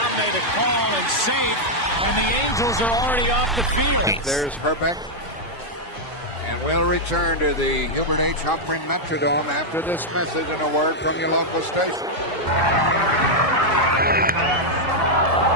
Now made a call and safe, and the Angels are already off the field. There's Herbeck. And we'll return to the Gilbert H. Humphrey Metrodome after this message and a word from your local station.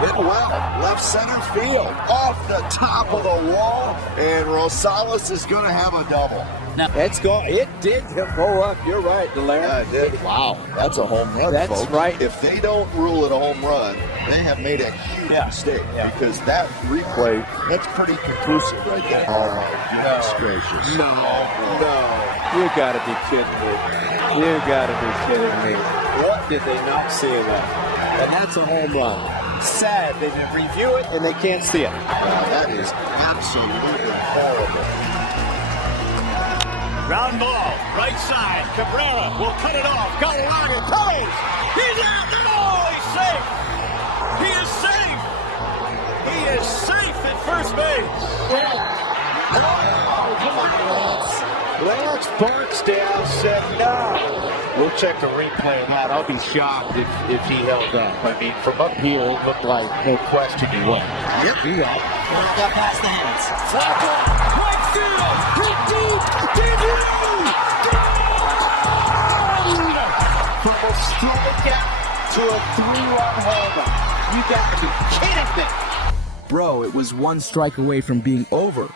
Hit well, left center field, off the top of the wall, and Rosales is going to have a double. Now, it did go up. You're right, Delaire. It did. Wow, that's a home run, That's folks. right. If they don't rule it a home run, they have made a huge mistake because that replay, that's pretty conclusive right there. Oh, my goodness gracious. No. You got to be kidding me. You got to be kidding me. What did they not see that? And that's a home run. Sad they didn't review it and they can't see it. Wow, that is absolutely horrible. Ground ball, right side. Cabrera will cut it off. Galarraga throws. He's out. Oh, he's safe. He is safe. He is safe at first base. Lance Barksdale said no. We'll check a replay of that. I'll be shocked if he held up. I mean, from up here, it looked like no question he won. Yep. He got Past the hands. Flacco, right field. Hit deep. from a strikeout to a 3-run homer. You got to be kidding me. Bro, it was one strike away from being over,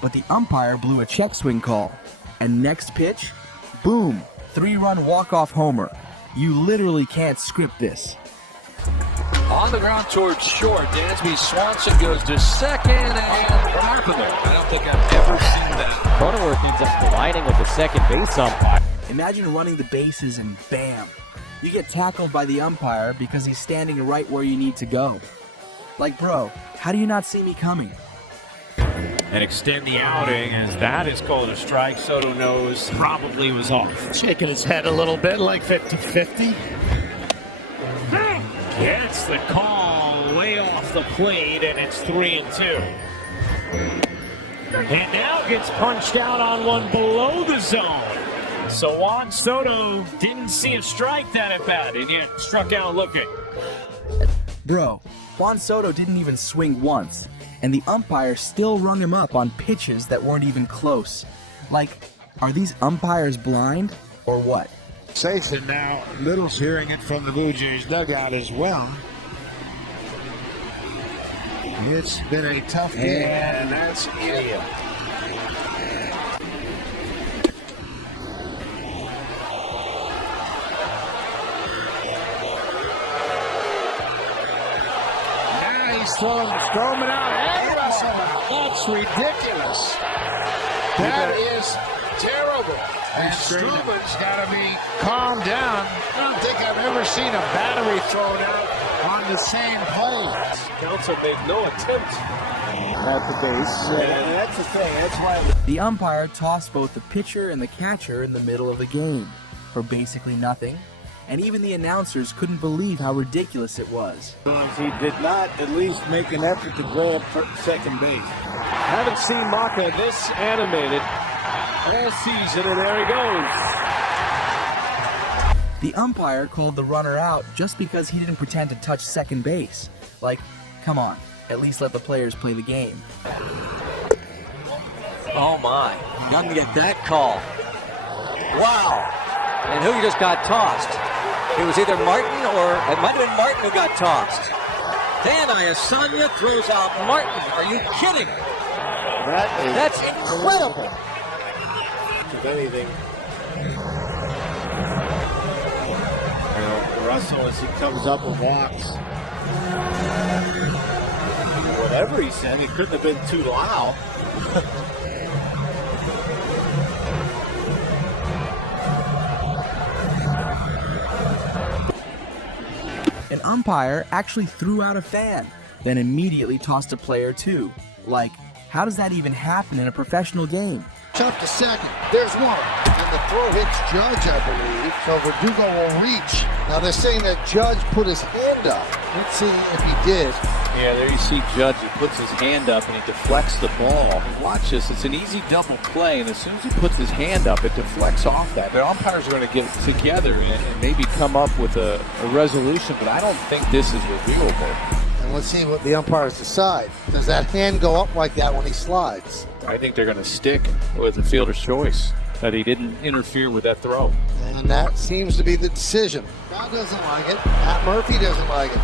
but the umpire blew a check swing call. And next pitch, boom, 3-run walk-off homer. You literally can't script this. On the ground towards short, Dansby Swanson goes to second and remarkable. I don't think I've ever seen that. Cronenworth ends up colliding with the second base umpire. Imagine running the bases and bam, you get tackled by the umpire because he's standing right where you need to go. Like, bro, how do you not see me coming? And extend the outing as that is called a strike. Soto knows probably was off. Shaking his head a little bit like 50-50. Gets the call way off the plate, and it's 3-2. And now gets punched out on one below the zone. So Juan Soto didn't see a strike that at bat, and yet struck out looking. Bro, Juan Soto didn't even swing once, and the umpire still rung him up on pitches that weren't even close. Like, are these umpires blind, or what? Station now, Little's hearing it from the Blue Jays dugout as well. It's been a tough game. And that's it. Now he's throwing Stroman out. And that's ridiculous. That is terrible. And Stroman's got to be calmed down. I don't think I've ever seen a battery thrown out on the same play. Counsel made no attempt At the base. Yeah, that's the thing. That's why. The umpire tossed both the pitcher and the catcher in the middle of the game for basically nothing, and even the announcers couldn't believe how ridiculous it was. He did not at least make an effort to grab second base. Haven't seen Maka this animated all season, and there he goes. The umpire called the runner out just because he didn't pretend to touch second base. Like, come on, at least let the players play the game. Oh my, doesn't get that call. Wow. And who just got tossed? It was either Martin or it might have been Martin who got tossed. Dan Ayasanya throws out Martin. Are you kidding? That's incredible. If anything, Russell, as he comes up and walks, whatever he said, he couldn't have been too loud. An umpire actually threw out a fan, then immediately tossed a player too. Like, how does that even happen in a professional game? Tough to second. There's one. And the throw hits Judge, I believe. So Verdugo will reach. Now they're saying that Judge put his hand up. Let's see if he did. Yeah, there you see Judge. He puts his hand up and he deflects the ball. Watch this. It's an easy double play, and as soon as he puts his hand up, it deflects off that. The umpires are going to get together and maybe come up with a resolution, but I don't think this is reviewable. And let's see what the umpires decide. Does that hand go up like that when he slides? I think they're going to stick with the fielder's choice, that he didn't interfere with that throw. And that seems to be the decision. Bob doesn't like it. Matt Murphy doesn't like it.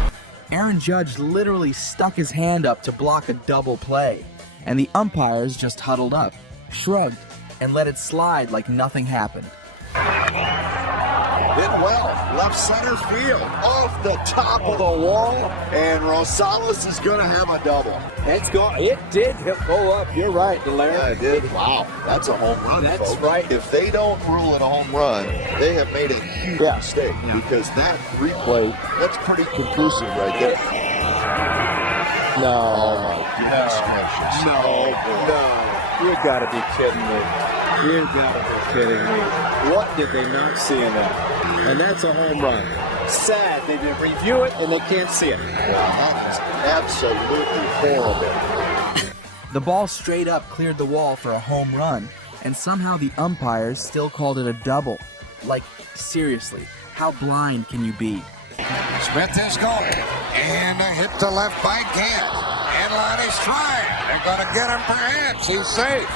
Aaron Judge literally stuck his hand up to block a double play, and the umpires just huddled up, shrugged, and let it slide like nothing happened. Hit well, left center field, off the top of the wall, and Rosales is going to have a double. It's gone. It did go up. You're right, Larry. Yeah, it did. Wow, that's a home run. That's folks. right. If they don't rule it a home run, they have made a huge mistake because that replay, that's pretty conclusive right there. No. You gotta be kidding me. You gotta be kidding me. What did they not see in that? And that's a home run. Sad. They didn't review it and they can't see it. That is absolutely horrible. The ball straight up cleared the wall for a home run, and somehow the umpires still called it a double. Like, seriously, how blind can you be? Smith is going. And a hit to left by Gant. And line is trying. They're going to get him perhaps. He's safe.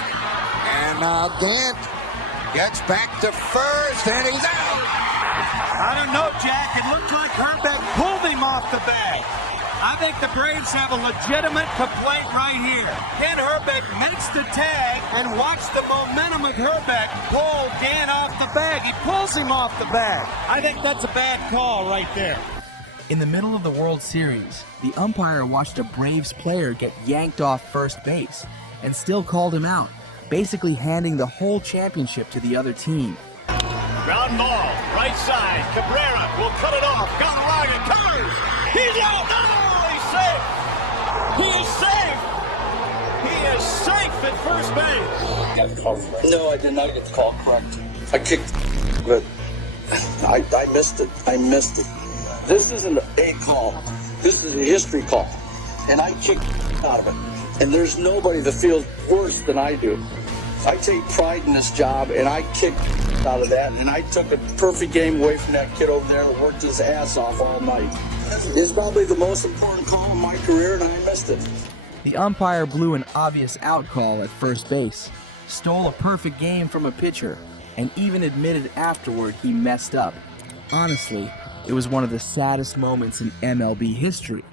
And now Gant gets back to first, and he's out. I don't know, Jack. It looked like Herbeck pulled him off the bag. I think the Braves have a legitimate complaint right here. Ken Herbeck makes the tag, and watch the momentum of Herbeck pull Dan off the bag. He pulls him off the bag. I think that's a bad call right there. In the middle of the World Series, the umpire watched a Braves player get yanked off first base and still called him out, basically handing the whole championship to the other team. Ground ball, right side. Cabrera will cut it off. Galarraga covers. He's out. No, he's safe. He is safe. He is safe at first base. No, I did not get the call correct. I kicked, but I missed it. I missed it. This isn't a call. This is a history call. And I kicked out of it. And there's nobody that feels worse than I do. I take pride in this job, and I kicked out of that, and I took a perfect game away from that kid over there that worked his ass off all night. It's probably the most important call in my career, and I missed it. The umpire blew an obvious out call at first base, stole a perfect game from a pitcher, and even admitted afterward he messed up. Honestly, it was one of the saddest moments in MLB history.